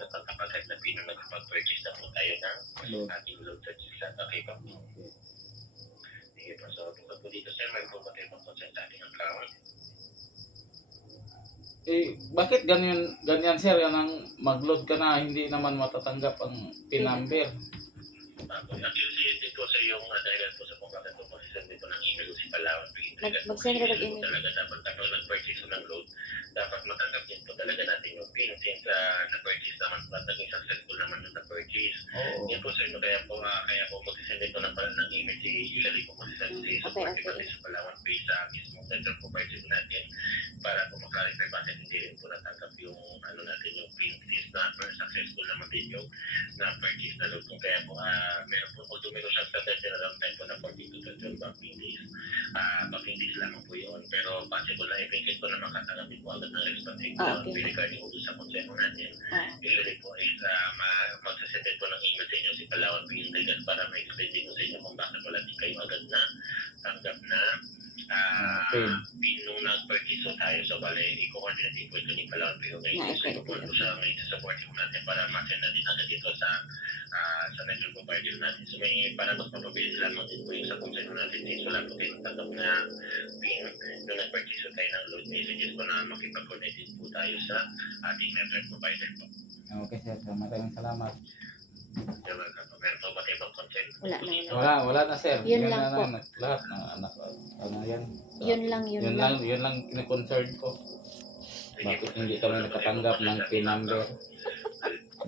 napagkapagkat na nakapag-purchase na po tayo ng ating load sa GSAT. Okay po? Okay. Sige po. So, tungkol po dito, sir, may po ba tayo consent sa ating account? Bakit ganyan sir, yan ang mag-load ka na, hindi naman matatanggap ang PIN number. Actually, dito sa yung dahilan po sa kung bakit po mag-send dito ng email si Palawan. Mag-send ka ng email. Talaga dapat kapag nag-purchase ng load, dapat matanggap din po talaga natin yung PIN since na-purchase naman at naging successful naman yung na-purchase. Yan po sir, kaya po mag-send dito ng email usually po mag-send si support sa Palawan page sa mismong center po purchase natin para po makarify bakit hindi rin po natanggap yung natin yung PIN since na successful naman din yung na-purchase na load. Kaya po meron po, although meron siyang standard turnaround time po na 42 to 12 banking days. Banking days lamang po yun. Pero possible na i-make po na makatanggap din po agad ng response. Regarding po sa konsemo natin, usually po is magsasend po ng email sa inyo si Palawan PIN para ma-explain din po sa inyo kung bakit wala din kayo agad na tanggap na PIN nung nag-purchase tayo. So, bale, i-coordinate din po ito ni Palawan PIN ngayon. So, i-support po siya ngayon sa support po natin para ma-send na din agad dito sa network provider natin. So, may para mas mapabilis lamang din po yung sa konsemo natin. So, wala po kayo tanggap na PIN nung nag-purchase tayo ng load messages po na makipag-connect din po tayo sa ating network provider po. Okay sir, maraming salamat. Meron po ba kayo bang consent? Wala na sir. Yun lang po. Lahat ng anak. Yan. Yun lang. Yun lang kine-concern ko. Bakit hindi kami nakatanggap ng PIN number?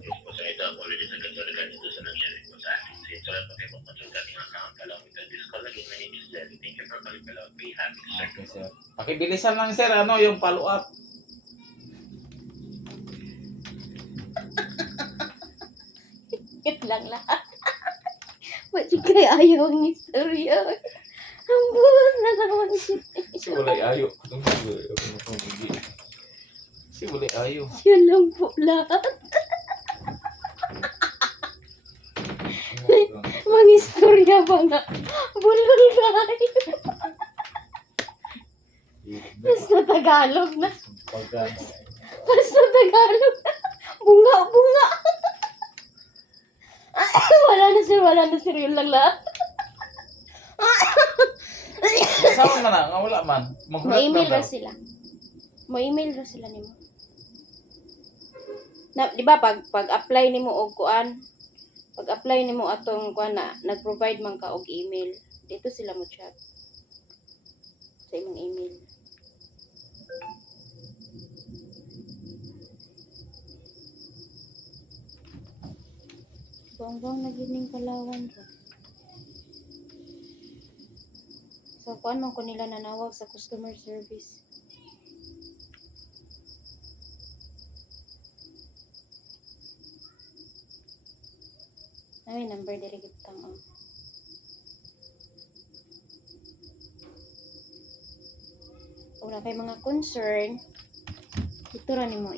Yes po, so ito apology sa kasalanan dito sa nangyari po sa atin. Since wala pa kayo mag-consult ating account, allow me to this call again. My name is Jerry. Thank you for calling Palawan. Be happy, sir. Okay sir. Pakibilisan lang sir, yung follow-up. Yun lang lahat. Bakit kaya ayaw ang istorya? Ang buwan na naman siya. Si walay ayo. Si walay ayo. Yun lang po lahat. Mang istorya ba nga? Bulol kayo. Basta Tagalog na. Basta Tagalog na. Bunga. Wala na sir, yun lang lahat. Sama na nga, wala man. May-email ra sila. May-email ra sila nimo. Na, di ba pag-apply nimo og kuan, pag-apply nimo atong kuan na nag-provide man ka og email, dito sila mo chat. Sa imong email. Bang na gining Palawan ko. So, kuan man ko nila nanawag sa customer service. Ay, number diri gitang Wala kay mga concern. Ito ra nimo